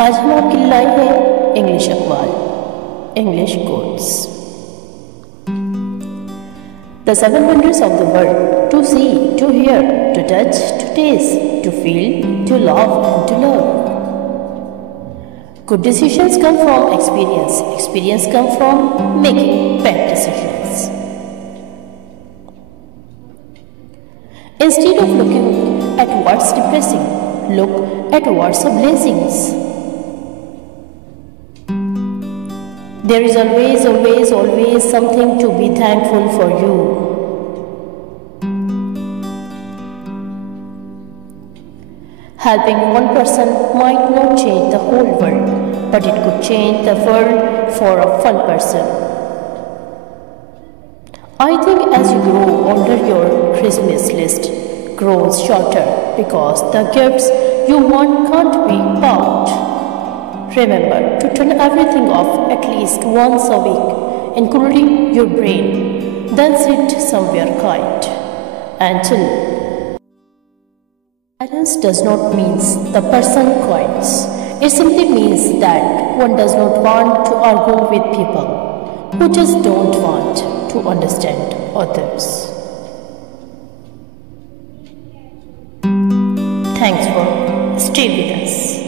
आज हम आपके लिए लाए हैं इंग्लिश अखबार, English quotes. The seven wonders of the world: to see, to hear, to touch, to taste, to feel, to love and to love. Good decisions come from experience. Experience comes from making bad decisions. Instead of looking at what's depressing, look at what's a blessings. There is always something to be thankful for you. Helping one person might not change the whole world, but it could change the world for one person. I think as you grow older, your Christmas list grows shorter because the gifts you want can't be bought. Remember to turn everything off at least once a week, including your brain. Then sit somewhere quiet until. Silence does not mean the person quiets. It simply means that one does not want to argue with people who just don't want to understand others. Thanks for staying with us.